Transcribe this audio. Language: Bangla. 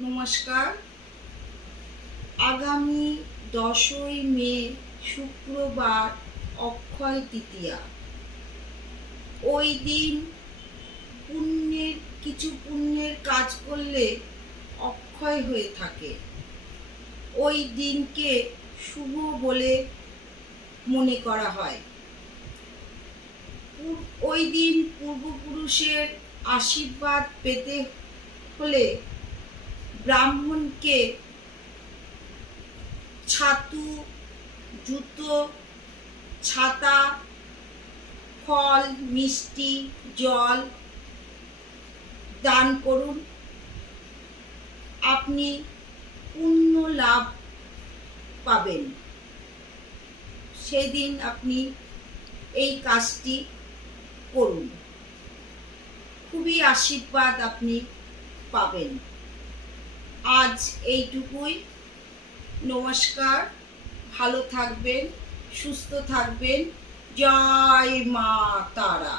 নমস্কার। আগামী 10ই মে শুক্রবার অক্ষয় তৃতীয়া। ওই দিন পুণ্যের কাজ করলে অক্ষয় হয়ে থাকে। ওই দিনকে শুভ বলে মনে করা হয়। ওই দিন পূর্বপুরুষের আশীর্বাদ পেতে হলে ব্রাহ্মণকে ছাতু, জুতো, ছাতা, ফল, মিষ্টি, জল দান করুন। আপনি পুণ্য লাভ পাবেন। সেদিন আপনি এই কাজটি করুন, খুবই আশীর্বাদ আপনি পাবেন। আজ এইটুকুই। নমস্কার। ভালো থাকবেন, সুস্থ থাকবেন। জয় মা তারা।